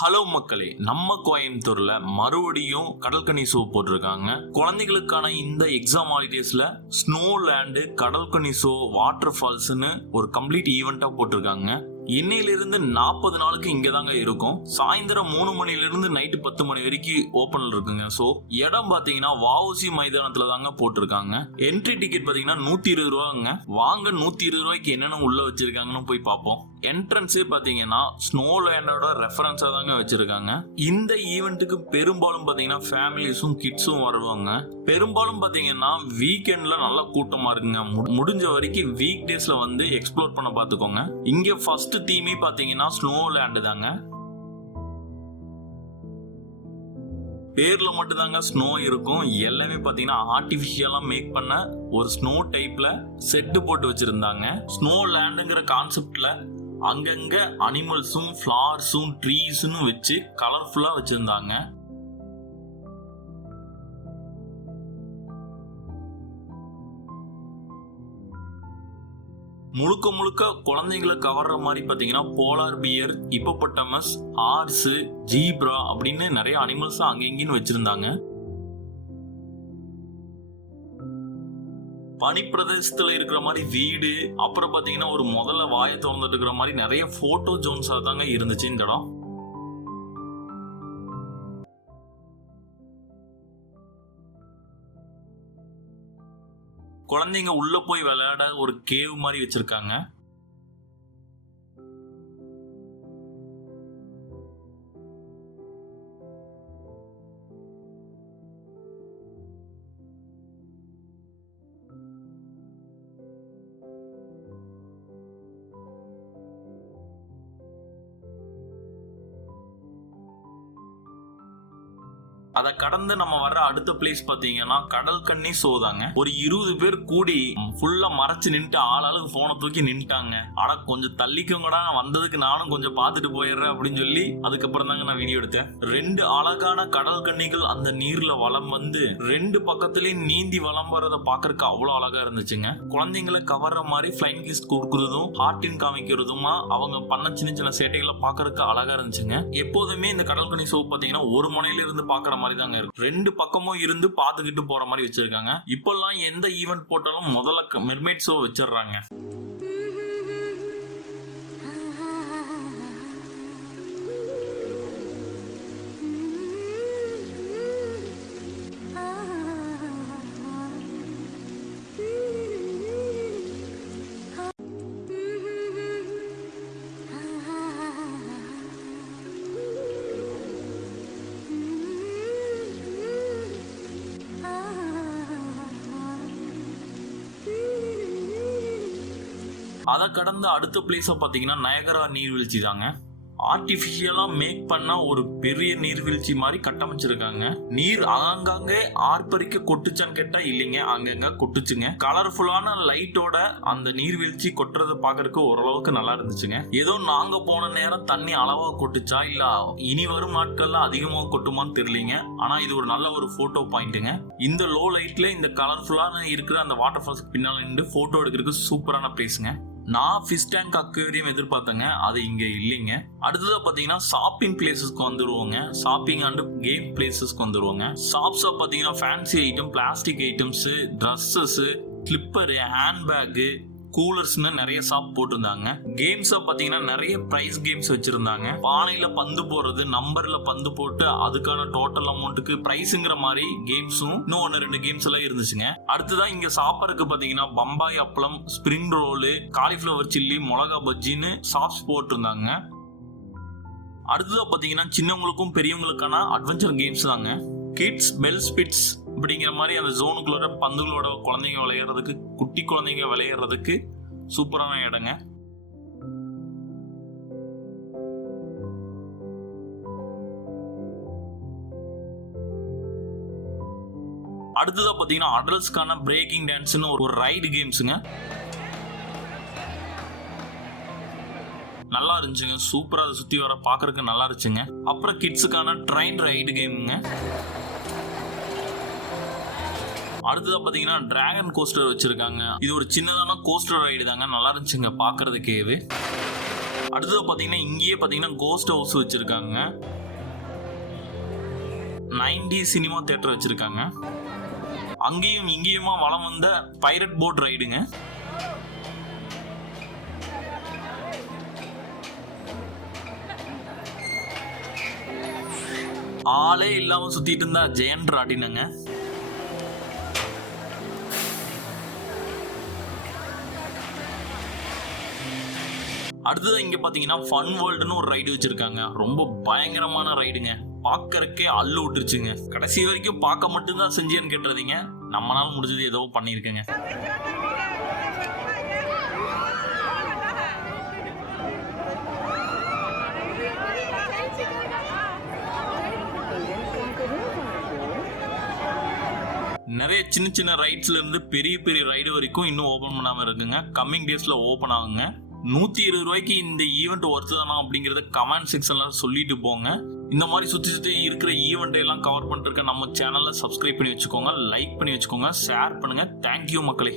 Hello மக்களே, நம்ம கோயம்புத்தூர்ல மறுபடியும் கடல்கனி ஷோ போட்டிருக்காங்க. குழந்தைகளுக்கான இந்த எக்ஸாம் ஹாலிடேஸ்ல ஸ்னோ லேண்டு, கடல்கனி ஷோ, வாட்டர் ஃபால்ஸ்னு ஒரு கம்ப்ளீட் ஈவெண்டா போட்டிருக்காங்க. இன்னையிலிருந்து 40 நாளுக்கு இங்க தாங்க இருக்கும். சாயந்தரம் 3 மணிலிருந்து நைட்டு 10 மணி வரைக்கும் ஓபன்ல இருக்குங்க. சோ இடம் பாத்தீங்கன்னா வஉசி மைதானத்துல தாங்க போட்டிருக்காங்க. என்ட்ரி டிக்கெட் பாத்தீங்கன்னா 120 ரூபாங்க. வாங்க 120 ரூபாய்க்கு என்னென்ன உள்ள வச்சிருக்காங்கன்னு போய் பார்ப்போம். என்ட்ரன்ஸே பாத்தீங்கன்னா ஸ்னோ லேண்டோட ரெஃபரன்ஸா தாங்க வச்சிருக்காங்க. இந்த ஈவெண்ட்டுக்கு பெரும்பாலும் பாத்தீங்கன்னா ஃபேமிலிஸும் கிட்ஸும் வருவாங்க. பெரும்பாலும் பாத்தீங்கன்னா வீக்கெண்ட்ல நல்ல கூட்டமா இருக்குங்க. முடிஞ்ச வரைக்கும் வீக் டேஸ்ல வந்து எக்ஸ்ப்ளோர் பண்ண பாத்துக்கோங்க. இங்க ஃபர்ஸ்ட் தீமே பாத்தீங்கன்னா ஸ்னோ லேண்ட் தாங்க. பேர்ல மட்டும் தாங்க ஸ்னோ இருக்கும். எல்லாமே பாத்தீங்கன்னா ஆர்டிபிஷியலா மேக் பண்ண ஒரு ஸ்னோ டைப்ல செட்டு போட்டு வச்சிருந்தாங்க. ஸ்னோ லேண்டுங்கிற கான்செப்ட்ல அங்கங்க அனிமல்ஸும் ஃபிளவர்ஸும் ட்ரீஸ்னு வச்சு கலர்ஃபுல்லா வச்சிருந்தாங்க. முழுக்க முழுக்க குழந்தைங்களை கவர்ற மாதிரி பாத்தீங்கன்னா polar bear, hippopotamus, horse, zebra அப்படின்னு நிறைய அனிமல்ஸ் அங்கெங்கன்னு வச்சிருந்தாங்க. பனிப்பிரதேசத்துல இருக்கிற மாதிரி வீடு, அப்புறம் பாத்தீங்கன்னா ஒரு முதல்ல வாயை திறந்துட்டு இருக்கிற மாதிரி நிறைய போட்டோ ஜோன்ஸா தாங்க இருந்துச்சு இந்த இடம். குழந்தைங்க உள்ள போய் விளையாட ஒரு கேவ் மாதிரி வச்சிருக்காங்க. அதை கடந்து நம்ம வர்ற அடுத்த பிளேஸ் பாத்தீங்கன்னா கடல்கன்னி ஷோ தாங்க. ஒரு 20 பேர் கூடி ஃபுல்லா மறைச்சு நின்னுட்டு ஆளாளுக்கு போனை தூக்கி நின்ட்டாங்க. ஆனா கொஞ்சம் தள்ளிக்கோங்கடா, வந்ததுக்கு நானும் கொஞ்சம் பாத்துட்டு போயிடுறேன் அப்படின்னு சொல்லி அதுக்கப்புறம் தாங்க நான் வீடியோ எடுத்தேன். 2 அழகான கடல் கன்னிகள் அந்த நீர்ல வலம் வந்து 2 பக்கத்துலயும் நீந்தி வலம் வர்றத பாக்குறதுக்கு அவ்வளவு அழகா இருந்துச்சுங்க. குழந்தைங்களை கவர்ற மாதிரி ஃபிளைங் கிஸ் கொடுக்கறதும் ஹார்டின் காமிக்கிறதுமா அவங்க பண்ண சின்ன சின்ன சேட்டைகளை பாக்குறதுக்கு அழகா இருந்துச்சுங்க. எப்போதுமே இந்த கடல்கன்னி ஷோ பாத்தீங்கன்னா ஒரு முனையில இருந்து பாக்குற மாதிரி தாங்க இருக்கு. 2 பக்கமும் இருந்து பாத்துக்கிட்டு போற மாதிரி வச்சிருக்காங்க. இப்பெல்லாம் எந்த ஈவென்ட் போட்டாலும் முதல்ல மெர்மைட் ஷோ வச்சிடுறாங்க. அதை கடந்த அடுத்த பிளேஸ பாத்தீங்கன்னா நயகரா நீர்வீழ்ச்சி தாங்க. ஆர்டிபிஷியலா மேக் பண்ண ஒரு பெரிய நீர்வீழ்ச்சி மாதிரி கட்டமைச்சிருக்காங்க. நீர் அங்கங்க ஆர்ப்பரிக்க கொட்டுச்சான்னு கேட்டா இல்லைங்க, அங்கங்க கொட்டுச்சுங்க. கலர்ஃபுல்லான லைட்டோட அந்த நீர்வீழ்ச்சி கொட்டுறதை பாக்குறதுக்கு ஓரளவுக்கு நல்லா இருந்துச்சுங்க. ஏதோ நாங்க போன நேரம் தண்ணி அளவா கொட்டுச்சா இல்ல இனி வரும் நாட்கள்ல அதிகமா கொட்டுமான்னு தெரியலீங்க. ஆனா இது ஒரு நல்ல ஒரு போட்டோ பாயிண்ட்டுங்க. இந்த லோ லைட்ல இந்த கலர்ஃபுல்லான இருக்கிற அந்த வாட்டர் ஃபால்ஸ்க்கு பின்னால நின்று போட்டோ எடுக்கிறதுக்கு சூப்பரான பிளேஸ்ங்க. நான் ஃபிஷ் டேங்க் அக்வேரியம் எதிர்பார்த்தேங்க, அது இங்க இல்லைங்க. அடுத்ததா பாத்தீங்கன்னா ஷாப்பிங் பிளேசஸ்க்கு வந்துருவோங்க. ஷாப்பிங் அண்ட் கேம் பிளேசஸ்க்கு வந்துருவோங்க. ஷாப்ஸ் பாத்தீங்கன்னா fancy item, plastic items, dresses, slipper, handbag, கூலர்ஸ்னு நிறைய ஷாப் போட்டிருந்தாங்க. கேம்ஸ் பாத்தீங்கன்னா நிறைய பிரைஸ் கேம்ஸ் வச்சிருந்தாங்க. பானையில பந்து போடுறது, நம்பர்ல பந்து போட்டு அதுக்கான டோட்டல் அமௌண்ட்டுக்கு பிரைஸ்ங்கிற மாதிரி கேம்ஸும் இன்னும் 1-2 கேம்ஸ் எல்லாம் இருந்துச்சுங்க. அடுத்ததான் இங்க சாப்பிட்றதுக்கு பாத்தீங்கன்னா பம்பாய் அப்பளம், ஸ்பிரிங் ரோலு, காலிஃபிளவர் சில்லி, மிளகா பஜ்ஜின்னு ஷாப்ஸ் போட்டிருந்தாங்க. அடுத்ததா பாத்தீங்கன்னா சின்னவங்களுக்கும் பெரியவங்களுக்கான அட்வென்ச்சர் கேம்ஸ் தாங்க. கிட்ஸ் பெல் ஸ்பிட்ஸ் அப்படிங்கிற மாதிரி அந்த ஜோனுக்குள்ளோட பந்துகளோட குழந்தைங்க விளையாடுறதுக்கு, குட்டி குழந்தைங்க விளையாடுறதுக்கு சூப்பரான இடங்க. அடுத்ததா பாத்தீங்கன்னா அடல்ட்ஸ்க்கான பிரேக்கிங் டான்ஸ்னு ஒரு ரைடு கேம்ஸுங்க. நல்லா இருந்துச்சுங்க, சூப்பரா அதை சுத்தி வர பாக்குறதுக்கு நல்லா இருந்துச்சுங்க. அப்புறம் கிட்ஸுக்கான ட்ரெயின் ரைடு கேமுங்க. அடுத்ததா பாத்தீங்கன்னா டிராகன் கோஸ்டர் வச்சிருக்காங்க. இது ஒரு சின்னதான கோஸ்டர் ரைடு தாங்க, நல்லா இருந்துச்சுங்க பாக்குறதுக்கேவே. அடுத்தது பாத்தீங்கன்னா இங்கேயே பாத்தீங்கன்னா கோஸ்ட் ஹவுஸ் வச்சிருக்காங்க. 90 சினிமா தியேட்டர் வச்சிருக்காங்க. அங்கேயும் இங்கேயுமா வலம் வந்த பைரட் போட் ரைடுங்க. ஆளே இல்லாம சுத்திட்டு இருந்தா ஜெயண்ட் ராட்டினங்க. அடுத்தது இங்க பாத்தீங்கன்னா ஃபன் வேர்ல்டுன்னு ஒரு ரைடு வச்சிருக்காங்க. ரொம்ப பயங்கரமான ரைடுங்க. பாக்கறக்கே அள்ளு விட்டுருச்சுங்க. கடைசி வரைக்கும் பார்க்க மட்டும்தான் செஞ்சேன்னு கேட்டுறதீங்க. நம்மளால முடிஞ்சது ஏதோ பண்ணிருக்கேங்க. நிறைய சின்ன சின்ன ரைட்ஸ்ல இருந்து பெரிய பெரிய ரைடு வரைக்கும் இன்னும் ஓபன் பண்ணாம இருக்குங்க. கம்மிங் டேஸ்ல ஓபன் ஆகுங்க. 120 ரூபாய்க்கு இந்த ஈவெண்ட் ஒர்த்து தானா அப்படிங்கறத கமெண்ட் செக்ஷன்ல சொல்லிட்டு போங்க. இந்த மாதிரி சுத்தி சுத்தி இருக்கிற ஈவெண்ட் எல்லாம் கவர் பண்ணிட்டு இருக்க நம்ம சேனல்ல சப்ஸ்கிரைப் பண்ணி வச்சுக்கோங்க, லைக் பண்ணி வச்சுக்கோங்க, ஷேர் பண்ணுங்க. தேங்க்யூ மக்களே.